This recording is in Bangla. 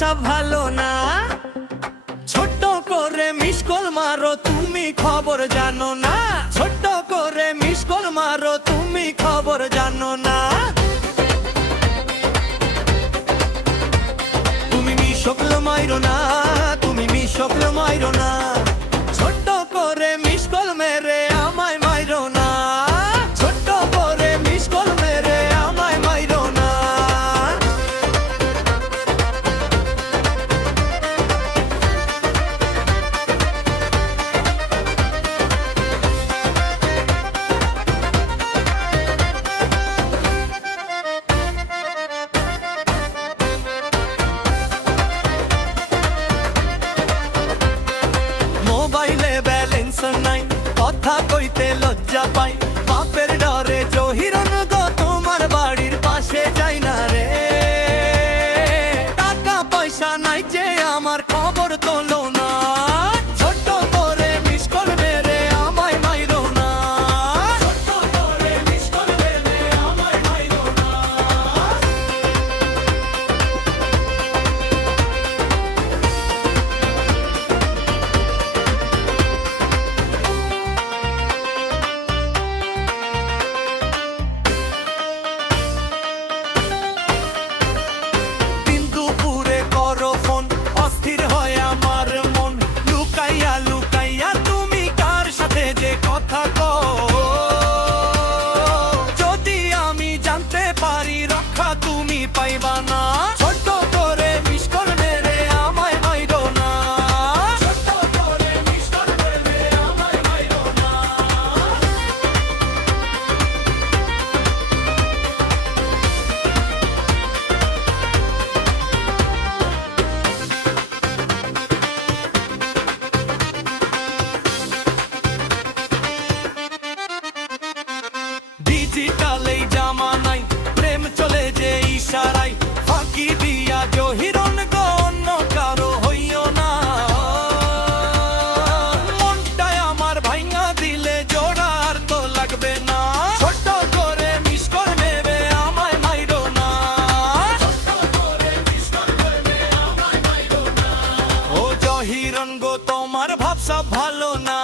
ভাবসা ভালো না। ছোট্ট করে মিস কল মারো, তুমি খবর জানো না। ছোট্ট করে মিস কল মারো, তুমি খবর জানো না। তুমি মিস কল মাইরো না, তুমি মিস কল মাইরো না। ছোট্ট করে মিস কল মেরে আমায় মাইরো না। ছোট্ট করে মিস কল মেরে আমায় মাইরো না। মোবাইলে ব্যালেন্স নাই, কথা কইতে লজ্জা পাই। বাপের ডরে জহিরন গো তোমার বাড়ির পাশে যাই না রে। টাকা পয়সা নাই যে আমার খবর তোলো না। ছোট্ট করে মিস কল মেরে আমায় মাইরো না। ছোট্ট করে মিস কল মেরে আমায় মাইরো না। অস্থির হয় আমার মন, লুকাইয়া লুকাইয়া তুমি কার সাথে যে কথা কও। যদি আমি জানতে পারি রক্ষা তুমি পাইবা না। ছোট্ট করে মিস কল মেরে আমায় মাইরো না। ছোট্ট করে মিস কল মেরে আমায় মাইরো না। ডিজিটাল এই জামানায় প্রেম চলে যে ইশারায়। ফাঁকি দিয়া জহিরন গো অন্য কারো হইও না। মনটায় আমার ভাঙা দিলে জোড়ার তো লাগবে না। ছোট্ট করে মিস কল মেরে আমায় মাইরো না। ছোট্ট করে মিস কল মেরে আমায় মাইরো না। ও জহিরন গো তোমার ভাবসা ভালো না।